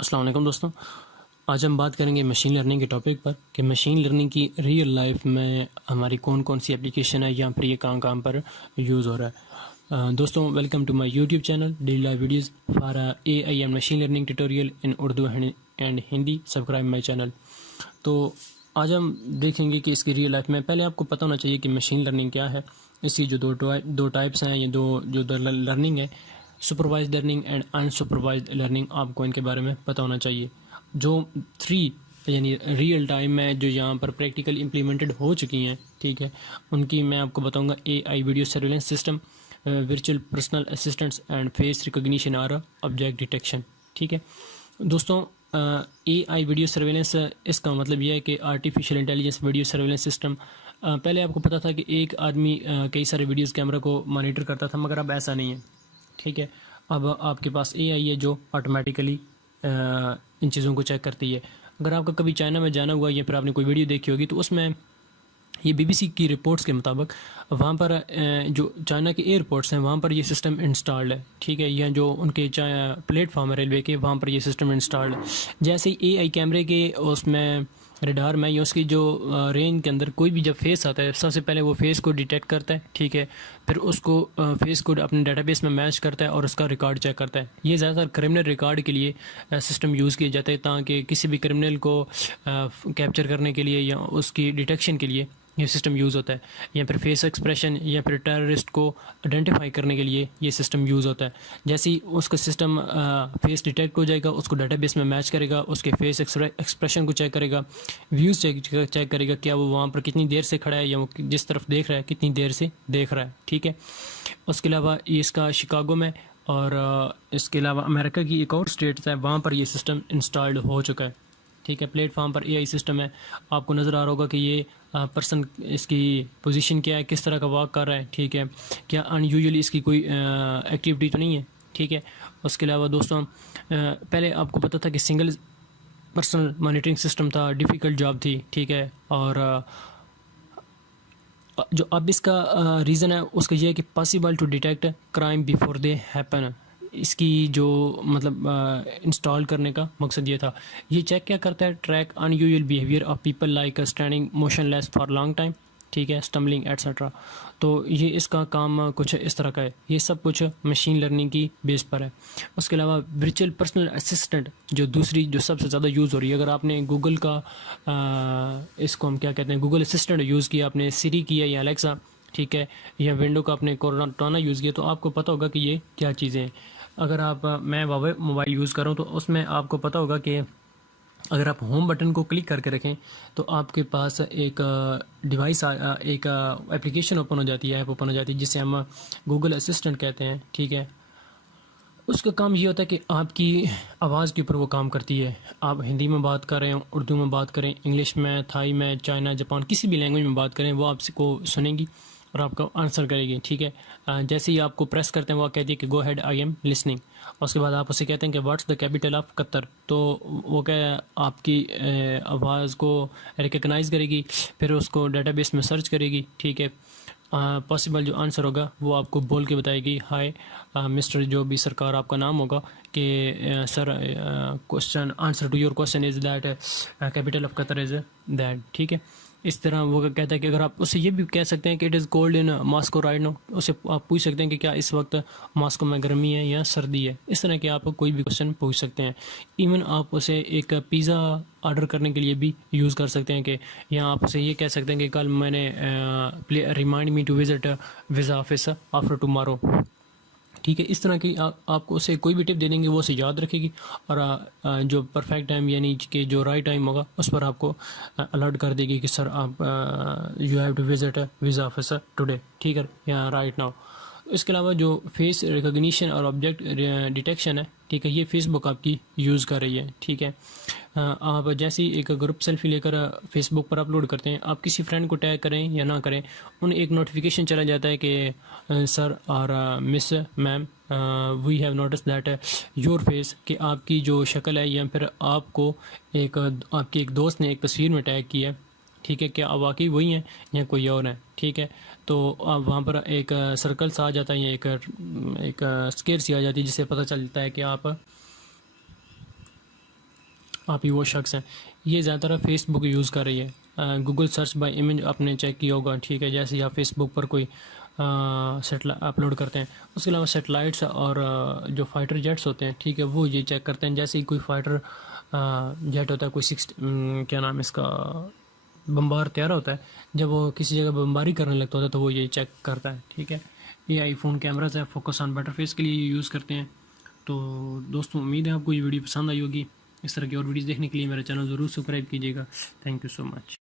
अस्सलाम वालेकुम दोस्तों। आज हम बात करेंगे मशीन लर्निंग के टॉपिक पर कि मशीन लर्निंग की रियल लाइफ में हमारी कौन कौन सी एप्लीकेशन है या फिर ये कहाँ कहाँ पर यूज़ हो रहा है। दोस्तों, welcome to my YouTube channel daily live videos for AI and machine learning tutorial in Urdu and Hindi. Subscribe my channel. तो आज हम देखेंगे कि इसकी रियल लाइफ में पहले आपको पता होना चाहिए कि मशीन लर्निंग क्या है। इसकी जो दो टाइप्स हैं, ये दो लर्निंग है, supervised learning and unsupervised learning, आपको इनके बारे में पता होना चाहिए। जो थ्री यानी रियल टाइम में जो यहाँ पर प्रैक्टिकल इम्प्लीमेंटेड हो चुकी हैं, ठीक है, उनकी मैं आपको बताऊंगा। AI video surveillance system, virtual personal assistants and face recognition और ऑब्जेक्ट डिटेक्शन। ठीक है दोस्तों, AI वीडियो सर्वेलेंस, इसका मतलब यह है कि artificial intelligence video surveillance system. पहले आपको पता था कि एक आदमी कई सारे वीडियोस कैमरा को मॉनिटर करता था, मगर अब ऐसा नहीं है। ठीक है, अब आपके पास AI है जो ऑटोमेटिकली इन चीज़ों को चेक करती है। अगर आपका कभी चाइना में जाना हुआ या फिर आपने कोई वीडियो देखी होगी, तो उसमें ये BBC की रिपोर्ट्स के मुताबिक वहाँ पर जो चाइना के एयरपोर्ट्स हैं वहाँ पर ये सिस्टम इंस्टॉल्ड है। ठीक है, या जो उनके प्लेटफॉर्म है रेलवे के, वहाँ पर ये सिस्टम इंस्टॉल्ड है। जैसे ही AI कैमरे के उसमें रडार में या उसकी जो रेंज के अंदर कोई भी जब फेस आता है, सबसे पहले वो फेस को डिटेक्ट करता है। ठीक है, फिर उसको फेस को अपने डेटाबेस में मैच करता है और उसका रिकॉर्ड चेक करता है। ये ज़्यादातर क्रिमिनल रिकॉर्ड के लिए सिस्टम यूज़ किया जाता है, ताकि किसी भी क्रिमिनल को कैप्चर करने के लिए या उसकी डिटेक्शन के लिए ये सिस्टम यूज़ होता है। या फिर फेस एक्सप्रेशन या फिर टेररिस्ट को आइडेंटिफाई करने के लिए ये सिस्टम यूज़ होता है। जैसे ही उसका सिस्टम फेस डिटेक्ट हो जाएगा, उसको डेटाबेस में मैच करेगा, उसके फेस एक्सप्रेशन को चेक करेगा, व्यूज़ चेक करेगा, क्या वो वहाँ पर कितनी देर से खड़ा है या वो जिस तरफ देख रहा है कितनी देर से देख रहा है। ठीक है, उसके अलावा इसका शिकागो में और इसके अलावा अमेरिका की एक और स्टेट है, वहाँ पर ये सिस्टम इंस्टॉल्ड हो चुका है। ठीक है, प्लेटफॉर्म पर AI सिस्टम है। आपको नज़र आ रहा होगा कि ये पर्सन, इसकी पोजीशन क्या है, किस तरह का वर्क कर रहा है। ठीक है, क्या अनयूजुअली इसकी कोई एक्टिविटी तो नहीं है। ठीक है, उसके अलावा दोस्तों, पहले आपको पता था कि सिंगल पर्सनल मॉनिटरिंग सिस्टम था, डिफ़िकल्ट जॉब थी। ठीक है, और जो अब इसका रीज़न है उसका ये है कि possible to detect crime before they happen. इसकी जो मतलब इंस्टॉल करने का मकसद ये था। ये चेक क्या करता है, track unusual behaviour of people like standing motionless for long time. ठीक है, स्टम्बलिंग एट्सेट्रा। तो ये इसका काम कुछ इस तरह का है। ये सब कुछ मशीन लर्निंग की बेस पर है। उसके अलावा वर्चुअल पर्सनल असिस्टेंट जो दूसरी जो सबसे ज़्यादा यूज़ हो रही है, अगर आपने गूगल का इसको हम क्या कहते हैं, गूगल असिस्टेंट यूज़ किया, आपने सिरी किया या अलेक्सा, ठीक है, या विंडो का आपने कोरोना यूज़ किया, तो आपको पता होगा कि ये क्या चीज़ें हैं। अगर मैं मोबाइल यूज़ कर रहा हूँ, तो उसमें आपको पता होगा कि अगर आप होम बटन को क्लिक करके रखें तो आपके पास एक डिवाइस एक एप्लीकेशन ओपन हो जाती है, ऐप ओपन हो जाती है, जिसे हम गूगल असिस्टेंट कहते हैं। ठीक है, उसका काम ये होता है कि आपकी आवाज़ के ऊपर वो काम करती है। आप हिंदी में बात कर रहे हो, उर्दू में बात करें, इंग्लिश में, थाई में, चाइना, जापान, किसी भी लैंग्वेज में बात करें, वो आपको सुनेंगी और आपका आंसर करेगी। ठीक है, जैसे ही आपको प्रेस करते हैं वो कहती है कि गो हेड, आई एम लिसनिंग। उसके बाद आप उसे कहते हैं कि what's the capital of Qatar, तो वो क्या आपकी आवाज़ को रिकग्नाइज़ करेगी, फिर उसको डेटाबेस में सर्च करेगी। ठीक है, पॉसिबल जो आंसर होगा वो आपको बोल के बताएगी, हाय मिस्टर, जो भी सरकार आपका नाम होगा, कि sir question answer to your question is that capital of Qatar is that. ठीक है, इस तरह वो कहता है कि अगर आप उससे ये भी कह सकते हैं कि it is cold in Moscow right now, उससे आप पूछ सकते हैं कि क्या इस वक्त मॉस्को में गर्मी है या सर्दी है। इस तरह के आप कोई भी क्वेश्चन पूछ सकते हैं। इवन आप उसे एक पिज़्ज़ा ऑर्डर करने के लिए भी यूज़ कर सकते हैं, कि या आप उसे ये कह सकते हैं कि कल मैंने remind me to visit visa office after tomorrow. ठीक है, इस तरह की आपको उसे कोई भी टिप दे देंगे, वो उसे याद रखेगी और जो परफेक्ट टाइम यानी कि जो राइट टाइम होगा उस पर आपको अलर्ट कर देगी कि सर आप you have to visit visa officer today. ठीक है, या राइट नाउ। इसके अलावा जो फेस रिकॉग्निशन और ऑब्जेक्ट डिटेक्शन है, ठीक है, ये फेसबुक आपकी यूज़ कर रही है। ठीक है, आप जैसे ही एक ग्रुप सेल्फी लेकर फेसबुक पर अपलोड करते हैं, आप किसी फ्रेंड को टैग करें या ना करें, उन्हें एक नोटिफिकेशन चला जाता है कि सर और miss ma'am, we have notice that your face, कि आपकी जो शक्ल है या फिर आपको आपके एक दोस्त ने एक तस्वीर में टैग किया है। ठीक है, क्या वाकई वही हैं या कोई और है। ठीक है, तो अब वहाँ पर एक सर्कल सा आ जाता है या एक स्केयर सी आ जाती है, जिससे पता चलता है कि आप आप ही वो शख्स हैं। ये ज़्यादातर फेसबुक यूज़ कर रही है। गूगल सर्च बाय इमेज आपने चेक किया होगा, ठीक है, जैसे ही आप फेसबुक पर कोई सेटेलाइट अपलोड करते हैं, उसके अलावा सेटेलाइट्स और जो फाइटर जेट्स होते हैं, ठीक है, वो ये चेक करते हैं। जैसे ही कोई फाइटर जेट होता है, कोई क्या नाम है इसका, बम्बार तैयार होता है, जब वो किसी जगह बमबारी करने लगता होता है तो वो ये चेक करता है, ठीक है। ये आईफोन कैमराज है, फोकस ऑन बेटर फेस के लिए यूज़ करते हैं। तो दोस्तों, उम्मीद है आपको ये वीडियो पसंद आई होगी। इस तरह की और वीडियोस देखने के लिए मेरा चैनल ज़रूर सब्सक्राइब कीजिएगा। Thank you so much.